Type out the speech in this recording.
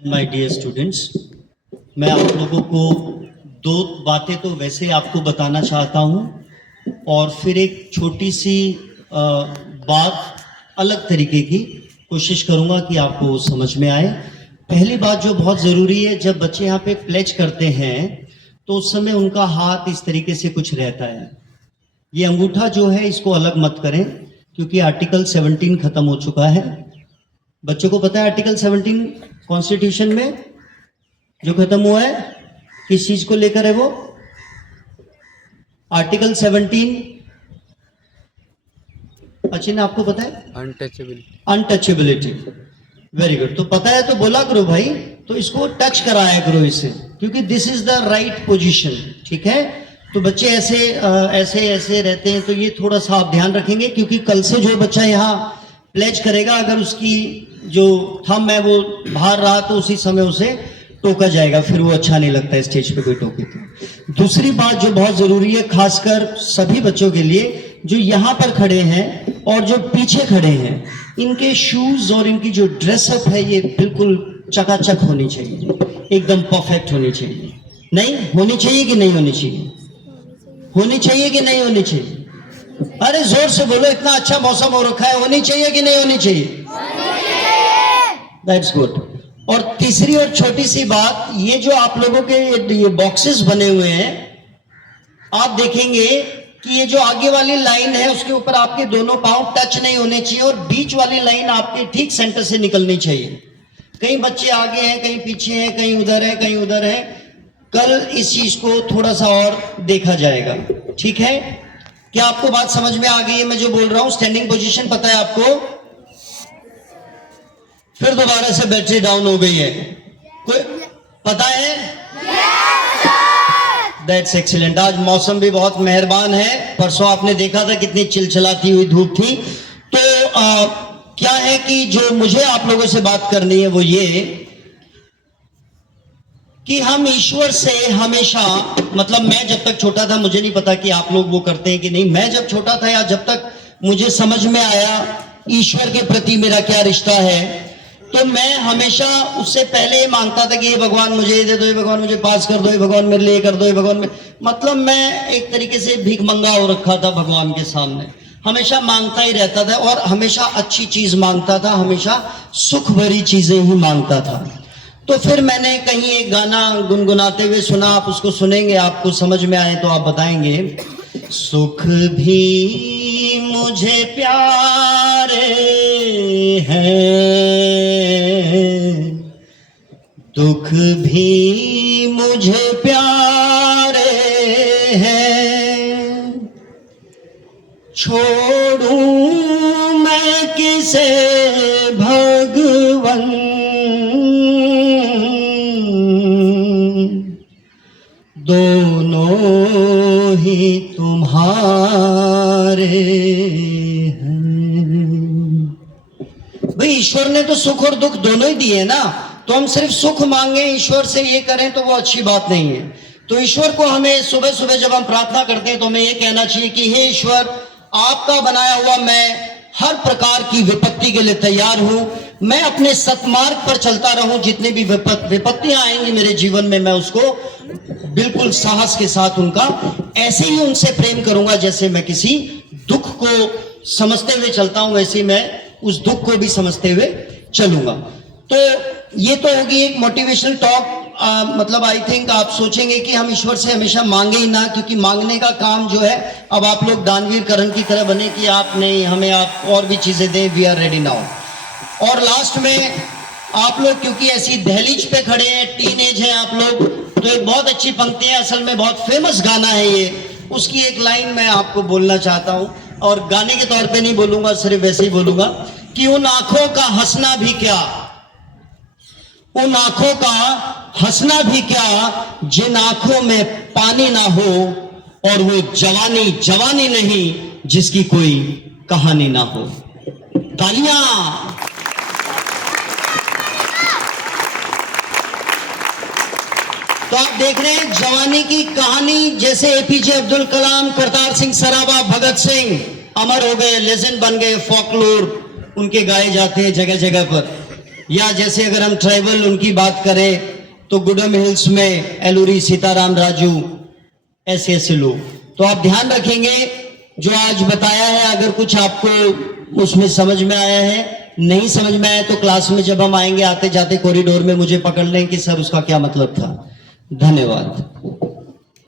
My dear students, मैं आप लोगों को दो बातें तो वैसे आपको बताना चाहता हूँ और फिर एक छोटी सी बात अलग तरीके की कोशिश करूँगा कि आपको समझ में आए। पहली बात जो बहुत ज़रूरी है, जब बच्चे यहाँ पे प्लेज करते हैं तो उस समय उनका हाथ इस तरीके से कुछ रहता है। ये अंगूठा जो है इसको अलग मत करें, क्योंकि आर्टिकल 17 खत्म हो चुका है। बच्चों को पता है आर्टिकल 17 कॉन्स्टिट्यूशन में जो खत्म हुआ है, किस चीज को लेकर है वो? आर्टिकल 17 अच्छी आपको पता है? अनटचेबिलिटी। Very good. तो पता है तो बोला करो भाई, तो इसको टच कराया करो इससे, क्योंकि this is the right position. ठीक है, तो बच्चे ऐसे ऐसे ऐसे रहते हैं, तो ये थोड़ा सा आप ध्यान रखेंगे, क्योंकि कल से जो बच्चा यहाँ प्लेज करेगा, अगर उसकी जो थंब है वो बाहर रहा तो उसी समय उसे टोका जाएगा, फिर वो अच्छा नहीं लगता स्टेज पे कोई टोके तो। दूसरी बात जो बहुत जरूरी है, खासकर सभी बच्चों के लिए जो यहाँ पर खड़े हैं और जो पीछे खड़े हैं, इनके शूज और इनकी जो ड्रेसअप है ये बिल्कुल चकाचक होनी चाहिए, एकदम परफेक्ट होनी चाहिए। नहीं होनी चाहिए कि नहीं होनी चाहिए? होनी चाहिए कि नहीं होनी चाहिए? अरे जोर से बोलो, इतना अच्छा मौसम हो रखा है, होनी चाहिए कि नहीं होनी चाहिए? That's good. और तीसरी और छोटी सी बात, ये जो आप लोगों के ये बॉक्सेस बने हुए हैं, आप देखेंगे कि ये जो आगे वाली लाइन है उसके ऊपर आपके दोनों पांव टच नहीं होने चाहिए और बीच वाली लाइन आपके ठीक सेंटर से निकलनी चाहिए। कई बच्चे आगे हैं, कहीं पीछे हैं, कहीं उधर है, कहीं उधर है। कल इस चीज को थोड़ा सा और देखा जाएगा। ठीक है, क्या आपको बात समझ में आ गई है मैं जो बोल रहा हूं? स्टैंडिंग पोजीशन पता है आपको? फिर दोबारा से बैटरी डाउन हो गई है, कोई पता है? That's excellent. आज मौसम भी बहुत मेहरबान है। परसों आपने देखा था कितनी चिलचिलाती हुई धूप थी। तो क्या है कि जो मुझे आप लोगों से बात करनी है वो ये कि हम ईश्वर से हमेशा, मतलब मैं जब तक छोटा था, मुझे नहीं पता कि आप लोग वो करते हैं कि नहीं, मैं जब छोटा था या जब तक मुझे समझ में आया ईश्वर के प्रति मेरा क्या रिश्ता है, तो मैं हमेशा उससे पहले ये मांगता था कि ये भगवान मुझे ये दे दो, ये भगवान मुझे पास कर दो, ये भगवान मेरे लिए कर दो, ये भगवान में, मतलब मैं एक तरीके से भीख मंगा हो रखा था भगवान के सामने। हमेशा मांगता ही रहता था और हमेशा अच्छी चीज मांगता था, हमेशा सुख भरी चीजें ही मांगता था। तो फिर मैंने कहीं एक गाना गुनगुनाते हुए सुना, आप उसको सुनेंगे, आपको समझ में आए तो आप बताएंगे। सुख भी मुझे प्यारे हैं, दुख भी मुझे प्यारे हैं, छोड़ूं मैं किसे भगवन, दोनों ही तुम्हारे हैं। भाई ईश्वर ने तो सुख और दुख दोनों ही दिए ना, तो हम सिर्फ सुख मांगे ईश्वर से ये करें तो वो अच्छी बात नहीं है। तो ईश्वर को हमें सुबह सुबह जब हम प्रार्थना करते हैं तो हमें ये कहना चाहिए कि हे ईश्वर, आपका बनाया हुआ मैं हर प्रकार की विपत्ति के लिए तैयार हूं, मैं अपने सतमार्ग पर चलता रहूं, जितनी भी विपत्तियां आएंगी मेरे जीवन में मैं उसको बिल्कुल साहस के साथ उनका ऐसे ही उनसे प्रेम करूंगा, जैसे मैं किसी दुख को समझते हुए चलता हूं वैसे मैं उस दुख को भी समझते हुए चलूंगा। तो ये तो होगी एक मोटिवेशनल टॉक। मतलब आई थिंक आप सोचेंगे कि हम ईश्वर से हमेशा मांगे ही ना, क्योंकि मांगने का काम जो है, अब आप लोग दानवीर करण की तरह बने कि आप नहीं, हमें आप और भी चीजें दें, वी आर रेडी नाउ। और लास्ट में आप लोग क्योंकि ऐसी दहलीज पे खड़े हैं, टीनेज है आप लोग, तो एक बहुत अच्छी पंक्ति है, असल में बहुत फेमस गाना है ये, उसकी एक लाइन मैं आपको बोलना चाहता हूं, और गाने के तौर पे नहीं बोलूंगा, सिर्फ वैसे ही बोलूंगा कि उन आंखों का हंसना भी क्या, उन आंखों का हंसना भी क्या, जिन आंखों में पानी ना हो, और वो जवानी जवानी नहीं जिसकी कोई कहानी ना हो। तालियां। तो आप देख रहे हैं जवानी की कहानी, जैसे एपीजे अब्दुल कलाम, करतार सिंह सराबा, भगत सिंह अमर हो गए, लेजेंड बन गए, फोकलोर उनके गाए जाते हैं जगह जगह पर। या जैसे अगर हम ट्राइबल उनकी बात करें तो गुडम हिल्स में एलूरी, सीताराम, राजू, ऐसे लोग। तो आप ध्यान रखेंगे जो आज बताया है, अगर कुछ आपको उसमें समझ में आया है, नहीं समझ में आया तो क्लास में जब हम आएंगे आते जाते कॉरिडोर में मुझे पकड़ लें कि सर उसका क्या मतलब था। धन्यवाद।